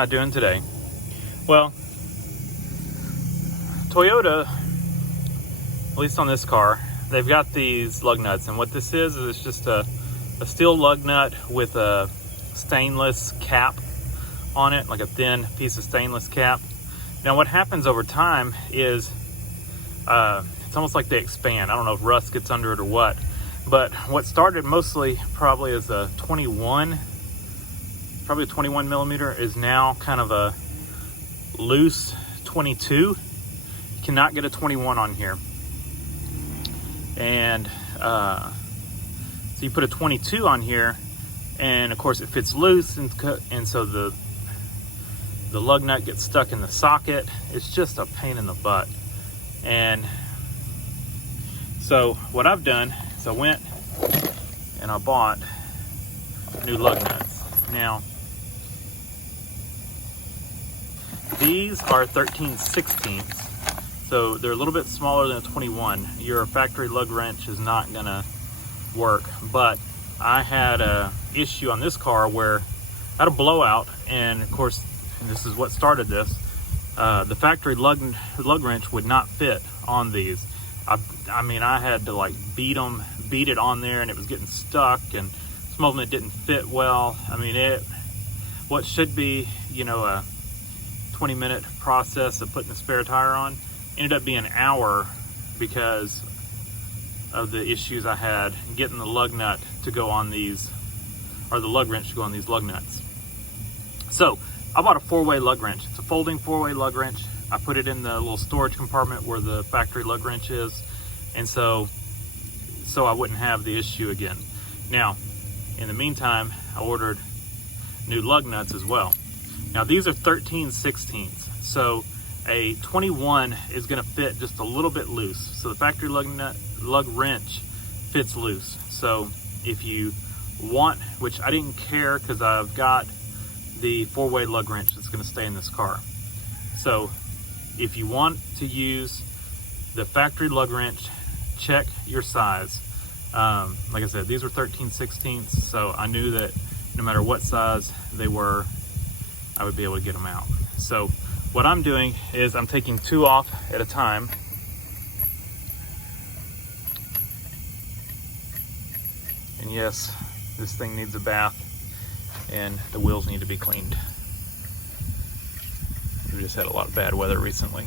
I doing today? Well, Toyota, at least on this car, they've got these lug nuts, and what this is it's just a steel lug nut with a stainless cap on it, like a thin piece of stainless cap. Now what happens over time is it's almost like they expand. I don't know if rust gets under it or what started mostly probably as a 21 millimeter is now kind of a loose 22. You cannot get a 21 on here. And so you put a 22 on here, and of course it fits loose, and so the lug nut gets stuck in the socket. It's just a pain in the butt. And so what I've done is I went and I bought new lug nuts. Now these are 13/16, so they're a little bit smaller than a 21. Your factory lug wrench is not gonna work, but I had a issue on this car where I had a blowout, and of course this is what started this. The factory lug wrench would not fit on these. I mean, I had to like beat it on there, and it was getting stuck, and some of them it didn't fit well. I mean, what should be, a 20-minute process of putting the spare tire on ended up being an hour because of the issues I had getting the lug nut to go on these, or the lug wrench to go on these lug nuts. So I bought a 4-way lug wrench. It's a folding 4-way lug wrench. I put it in the little storage compartment where the factory lug wrench is, and so I wouldn't have the issue again. Now, in the meantime, I ordered new lug nuts as well. Now these are 13/16, so a 21 is going to fit just a little bit loose. So the factory lug wrench fits loose. So if you want, which I didn't care because I've got the 4-way lug wrench that's going to stay in this car. So if you want to use the factory lug wrench, check your size. Like I said, these were 13/16, so I knew that no matter what size they were, I would be able to get them out. So what I'm doing is I'm taking 2 off at a time. And yes, this thing needs a bath, and the wheels need to be cleaned. We just had a lot of bad weather recently.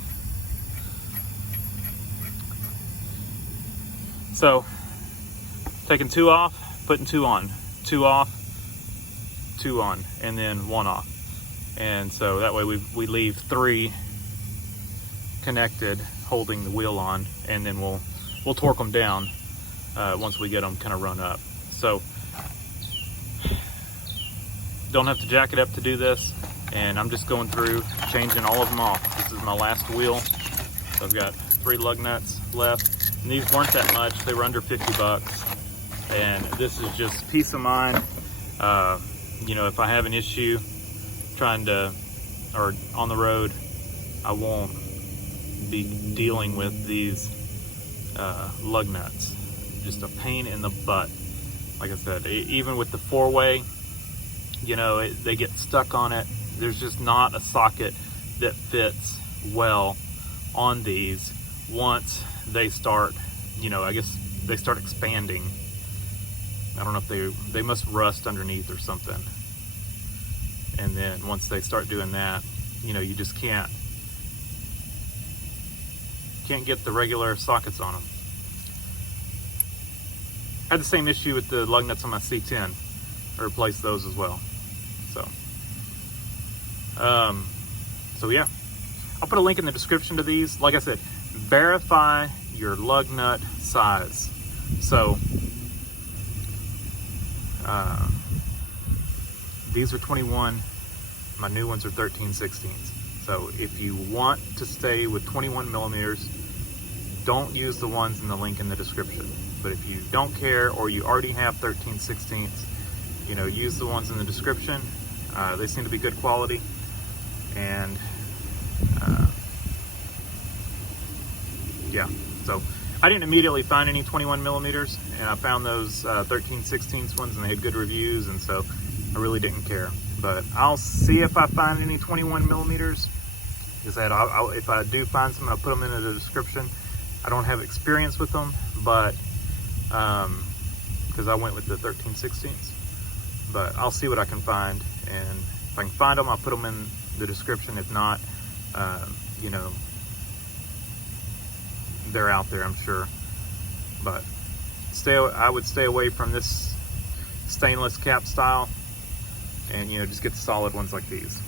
So, taking 2 off, putting 2 on. 2 off, 2 on, and then 1 off. And so that way we leave 3 connected, holding the wheel on, and then we'll torque them down once we get them kind of run up. So don't have to jack it up to do this, and I'm just going through changing all of them off. This is my last wheel. So I've got 3 lug nuts left, and these weren't that much. They were under $50, and this is just peace of mind. If I have an issue or on the road, I won't be dealing with these lug nuts. Just a pain in the butt. Like I said, even with the 4-way, they get stuck on it. There's just not a socket that fits well on these once they start, I guess they start expanding. I don't know if they must rust underneath or something. And then once they start doing that, you just can't get the regular sockets on them. I had the same issue with the lug nuts on my C10. I replaced those as well. So yeah, I'll put a link in the description to these. Like I said, verify your lug nut size. So these are 21, my new ones are 13/16. So if you want to stay with 21 millimeters, don't use the ones in the link in the description. But if you don't care, or you already have 13/16, use the ones in the description. They seem to be good quality. And yeah, so I didn't immediately find any 21 millimeters, and I found those 13/16 ones, and they had good reviews, and so I really didn't care. But I'll see if I find any 21 millimeters. Is that if I do find some, I'll put them in the description. I don't have experience with them, but because I went with the 13/16. But I'll see what I can find, and if I can find them, I'll put them in the description. If not, you know, they're out there, I'm sure. But I would stay away from this stainless cap style, and you know, just get the solid ones like these.